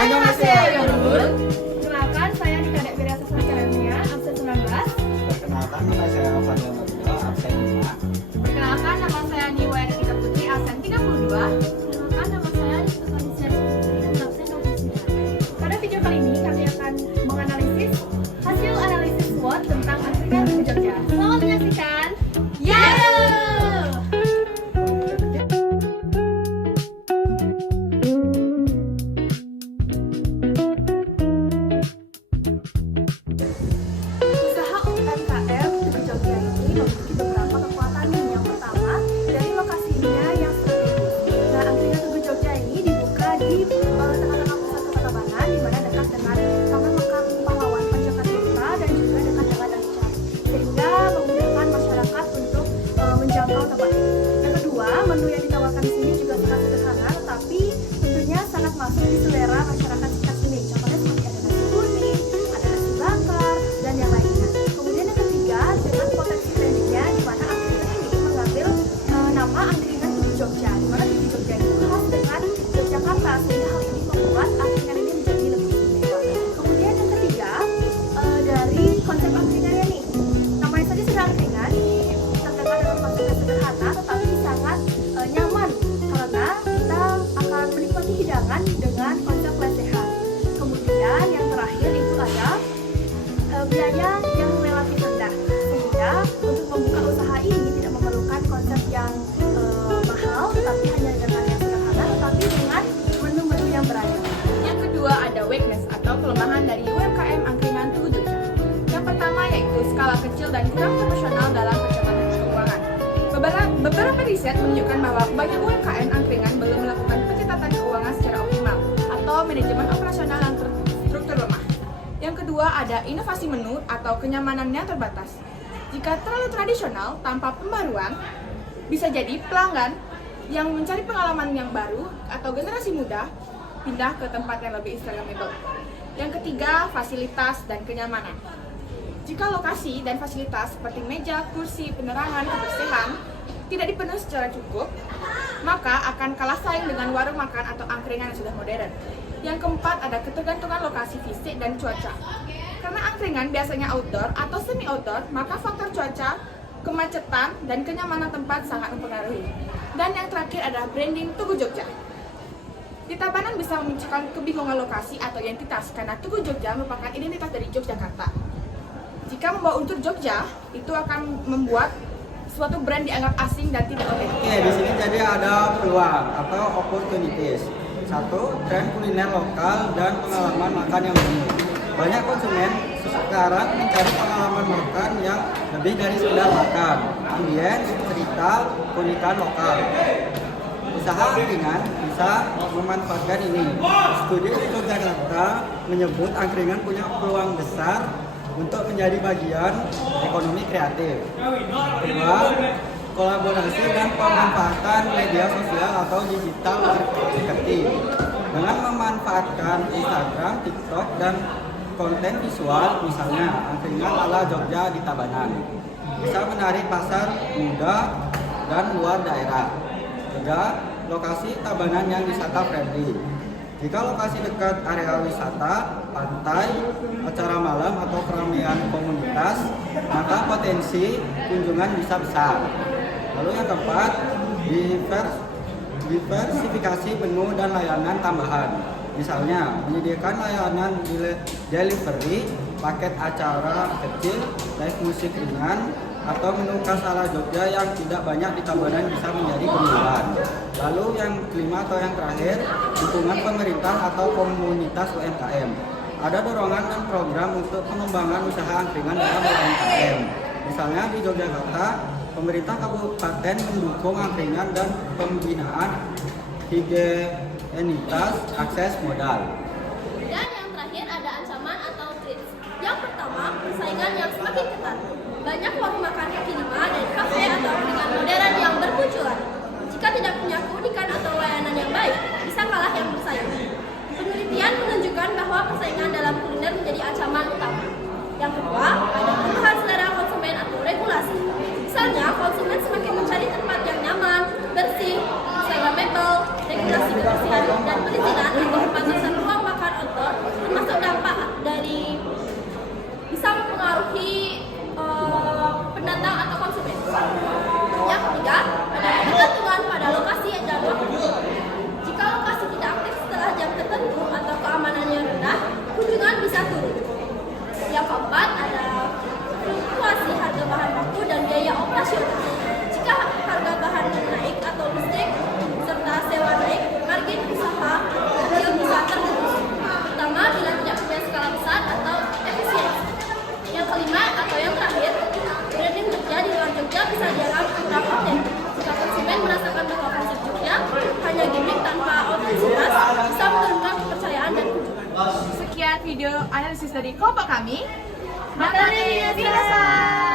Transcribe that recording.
Annyeonghaseyo, Yun. Kenalkan, saya Kadek Wirya Sastra Academia, absen 19. Perkenalkan, nama saya Fadil Nurullah, absen 5. Perkenalkan, nama saya Niwa Tika Putri, absen 32. Perkenalkan, nama saya Nisa Fadisya Putri, absen 29. Pada video kali ini, kami akan menganalisis hasil analisis SWOT tentang angkringan Tugu Jogja. Selamat menyaksikan. Usaha UMKM Tugu Jogja ini memiliki beberapa kekuatan. Yang pertama, dari lokasinya yang strategis. Nah, angkringan Tugu Jogja ini dibuka di tengah-tengah pusat kota Tabanan, di mana dekat dengan Taman Makam Pahlawan Pancakarta dan juga dekat dengan Dancang, sehingga memudahkan masyarakat untuk menjangkau tempat ini. Yang kedua, menu yang ditawarkan di sini juga sangat sederhana, tetapi tentunya sangat masuk di selera masyarakat sekitar sini. Contohnya seperti ada nasi kuning, ada nasi bakar, dan yang lainnya. Kemudian yang ketiga, dengan potensi brandingnya, di mana angkringan ini mengambil nama angkringan Tugu Jogja, di mana Tugu Jogja itu khas dengan Yogyakarta, sehingga hal ini membuat angkringan ini menjadi lebih istimewa. Kemudian yang ketiga, dari konsep angkringannya nih, namanya saja sudah angkringan, ini terkenal dengan konsep yang sederhana, tetapi sangat nyaman, karena kita akan menikmati hidangan dengan konsep lesehan. Kemudian yang terakhir itu ada biaya yang relatif rendah, sehingga untuk membuka usaha ini tidak memerlukan konsep yang mahal, tetapi hanya dengan yang sederhana, tetapi dengan menu-menu yang beragam. Yang kedua ada weakness atau kelemahan dari UMKM angkringan Tugu Jogja. Yang pertama yaitu skala kecil dan kurang profesional dalam pencatatan keuangan. Beberapa riset menunjukkan bahwa banyak UMKM angkringan belum melakukan pencatatan keuangan secara optimal atau manajemen operasional yang terstruktur lemah. Yang kedua ada inovasi menu atau kenyamanan yang terbatas. Jika terlalu tradisional tanpa pembaruan, bisa jadi pelanggan yang mencari pengalaman yang baru atau generasi muda pindah ke tempat yang lebih instagramable. Yang ketiga, fasilitas dan kenyamanan. Jika lokasi dan fasilitas seperti meja, kursi, penerangan, kebersihan tidak dipenuhi secara cukup, maka akan kalah saing dengan warung makan atau angkringan yang sudah modern. Yang keempat ada ketergantungan lokasi fisik dan cuaca. Karena angkringan biasanya outdoor atau semi outdoor, maka faktor cuaca, kemacetan, dan kenyamanan tempat sangat mempengaruhi. Dan yang terakhir adalah branding Tugu Jogja. Di Tabanan bisa memunculkan kebingungan lokasi atau identitas karena Tugu Jogja merupakan identitas dari Yogyakarta. Jika membawa unsur Jogja, itu akan membuat suatu brand dianggap asing dan tidak otentik. Oke, di sini jadi ada peluang atau opportunities. Satu, tren kuliner lokal dan pengalaman makan yang unik. Banyak konsumen sekarang mencari pengalaman makan yang lebih dari sekedar makan, ambience, cerita, keunikan lokal. Usaha angkringan bisa memanfaatkan ini. Studi di Yogyakarta menyebut angkringan punya peluang besar untuk menjadi bagian ekonomi kreatif. Kedua, kolaborasi dan pemanfaatan media sosial atau digital marketing. Dengan memanfaatkan Instagram, TikTok, dan konten visual, misalnya angkringan ala Jogja di Tabanan, bisa menarik pasar muda dan luar daerah. Tiga, lokasi Tabanan yang wisata friendly. Jika lokasi dekat area wisata, pantai, acara malam atau keramaian komunitas, maka potensi kunjungan bisa besar. Lalu yang keempat, diversifikasi menu dan layanan tambahan. Misalnya, menyediakan layanan delivery, paket acara kecil, live musik ringan, atau menu khas ala Jogja yang tidak banyak di Tabanan bisa menjadi keunggulan. Lalu yang kelima atau yang terakhir, dukungan pemerintah atau komunitas UMKM. Ada dorongan dan program untuk pengembangan usaha angkringan dalam UMKM. Misalnya di Yogyakarta, pemerintah kabupaten mendukung angkringan dan pembinaan higienitas akses modal. Dan yang terakhir ada ancaman atau threats. Yang pertama, persaingan yang semakin ketat. Banyak warung makan kaki lima dan kafe atau dengan modern yang bermunculan. Jika tidak punya keunikan atau layanan yang baik, bisa kalah yang bersaing. Penelitian menunjukkan bahwa persaingan dalam kuliner menjadi ancaman utama. Yang kedua, ada perubahan selera konsumen atau regulasi. Misalnya, konsumen semakin mencari tempat yang nyaman, bersih, instagramable, regulasi kebersihan, dan perizinan atau pembatasan ruang makan dari kelompok kami. Mata Minasan.